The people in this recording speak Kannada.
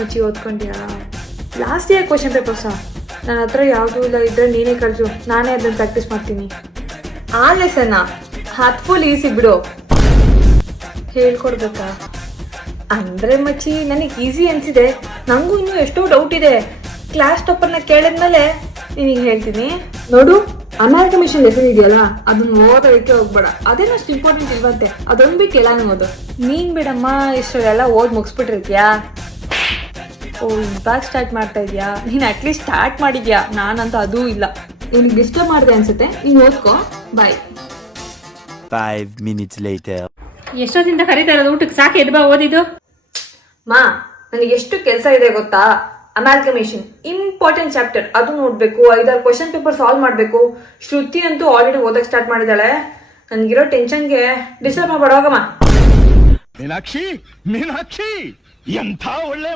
ಮಚ್ಚಿ ಓದ್ಕೊಂಡ್ಯಾ? ಲಾಸ್ಟ್ ಇಯರ್ ಕ್ವಶನ್ ಪೇಪರ್ಸಾ? ನನ್ನ ಹತ್ರ ಯಾವುದೂ ಇಲ್ಲ, ಇದ್ರೆ ನೀನೇ ಕಳ್ಸು, ನಾನೇ ಅದನ್ನ ಪ್ರಾಕ್ಟೀಸ್ ಮಾಡ್ತೀನಿ. ಆ ಲೆಸನ್ನ ಅದು ಫುಲ್ ಈಸಿ ಬಿಡು. ಹೇಳ್ಕೊಡ್ಬೇಕಾ? ಅಂದರೆ ಮಚ್ಚಿ ನನಗೆ ಈಸಿ ಅನಿಸಿದೆ, ನನಗೂ ಇನ್ನೂ ಎಷ್ಟೋ ಡೌಟ್ ಇದೆ. ಕ್ಲಾಸ್ ಟಾಪರ್ನ ಕೇಳಿದ್ಮೇಲೆ ನಿನಗೆ ಹೇಳ್ತೀನಿ. ನೋಡು, ಅಮಾಲ್ಗಮೇಷನ್ ಲೆಸನ್ ಇದೆಯಲ್ಲ, ಅದನ್ನ ಓದೋದಕ್ಕೆ ಹೋಗ್ಬೇಡ, ಅದೇನಷ್ಟು ಇಂಪಾರ್ಟೆಂಟ್ ಇಲ್ವಂತೆ. ಅದೊಂದು ಬಿಟ್ಟು ಎಲ್ಲ ಓದು. ನೀನು ಬಿಡಮ್ಮ, ಇಷ್ಟೆಲ್ಲ ಓದಿ ಮುಗಿಸ್ಬಿಟ್ಟಿರ್ತೀಯಾ? ಓ, ಇವಾಗ ಸ್ಟಾರ್ಟ್ ಮಾಡ್ತಾ ಇದೆಯಾ? ನೀನು ಅಟ್ಲೀಸ್ಟ್ ಸ್ಟಾರ್ಟ್ ಮಾಡಿದ್ಯಾ, ನಾನಂತೂ ಅದೂ ಇಲ್ಲ. ನಿನಗೆ ಡಿಸ್ಟರ್ಬ್ ಮಾಡಿದೆ ಅನ್ಸುತ್ತೆ, ನೀನು ಓದ್ಕೋ. ಬಾಯ್. 5 minutes later. ಎಷ್ಟೊತ್ತಿಂದ ಕರೀತಾ ಇರೋದು ಊಟಕ್ಕೆ? ಸಾಕು, ಎದ್ದು ಬಾ, ಓದಿದ್ದು. ಮಾ, ನನಗೆ ಎಷ್ಟು ಕೆಲಸ ಇದೆ ಗೊತ್ತಾ? ಅಮಾಲ್ಗಮೇಷನ್ ಇಂಪಾರ್ಟೆಂಟ್ ಚಾಪ್ಟರ್, ಅದು ನೋಡ್ಬೇಕು, 5-6 ಕ್ವಶನ್ ಪೇಪರ್ ಸಾಲ್ವ್ ಮಾಡ್ಬೇಕು. ಶ್ರುತಿ ಅಂತೂ ಆಲ್ರೆಡಿ ಓದಕ್ ಸ್ಟಾರ್ಟ್ ಮಾಡಿದಾಳೆ. ನನ್ಗಿರೋ ಟೆನ್ಷನ್ಗೆ ಡಿಸ್ಟರ್ಬ್ ಮಾಡ್ಬೇಡ, ಹೋಗಮ್ಮ. ಮೀನಾಕ್ಷಿ, ಮೀನಾಕ್ಷಿ, ಎಂಥ ಒಳ್ಳೆ